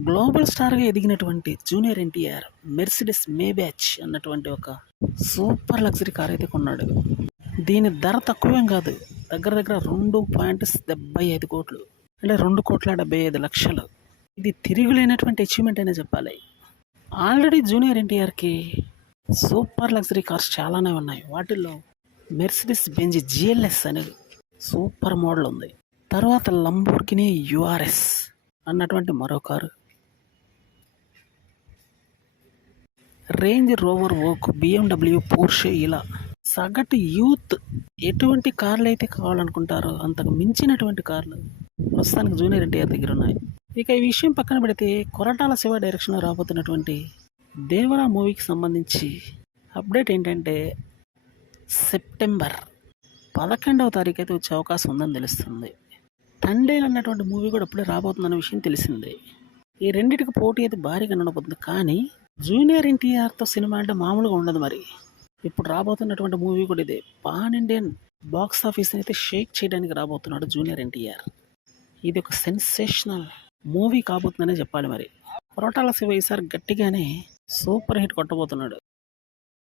Global స్టార్గా ఎదిగినటువంటి junior NTR Mercedes మేబ్యాచ్ అన్నటువంటి ఒక సూపర్ లగ్జరీ కార్ అయితే కొన్నాడు. దీని ధర తక్కువేం కాదు, దగ్గర దగ్గర 2.75 కోట్లు, అంటే 2,75,00,000. ఇది తిరుగులేనటువంటి అచీవ్మెంట్ అనే చెప్పాలి. ఆల్రెడీ జూనియర్ ఎన్టీఆర్కి సూపర్ లగ్జరీ కార్స్ చాలానే ఉన్నాయి. వాటిల్లో మెర్సిడెస్ బెంజ్ జిఎల్ఎస్ అనేది సూపర్ మోడల్ ఉంది. తర్వాత లంబోర్గినీ యుఆర్ఎస్ అన్నటువంటి మరో కారు, రేంజ్ రోవర్ ఓక్, బిఎండబ్ల్యూ, పోర్షే, ఇలా సగటు యూత్ ఎటువంటి కార్లు అయితే కావాలనుకుంటారో అంతకు మించినటువంటి కార్లు ప్రస్తుతానికి జూనియర్ ఎన్టీఆర్ దగ్గర ఉన్నాయి. ఇక ఈ విషయం పక్కన పెడితే కొరటాల శివ డైరెక్షన్లో రాబోతున్నటువంటి దేవరా మూవీకి సంబంధించి అప్డేట్ ఏంటంటే సెప్టెంబర్ 11వ తారీఖు అయితే వచ్చే అవకాశం ఉందని తెలుస్తుంది. తండేల్ అన్నటువంటి మూవీ కూడా అప్పుడే రాబోతుందన్న విషయం తెలిసిందే. ఈ రెండింటికి పోటీ అయితే భారీగా ఉండబోతుంది. కానీ జూనియర్ ఎన్టీఆర్తో సినిమా అంటే మామూలుగా ఉండదు. మరి ఇప్పుడు రాబోతున్నటువంటి మూవీ కూడా ఇదే. పాన్ ఇండియన్ బాక్స్ ఆఫీస్ని అయితే షేక్ చేయడానికి రాబోతున్నాడు జూనియర్ ఎన్టీఆర్. ఇది ఒక సెన్సేషనల్ మూవీ కాబోతుందనే చెప్పాలి. మరి కొరటాల శివ ఈసారి గట్టిగానే సూపర్ హిట్ కొట్టబోతున్నాడు.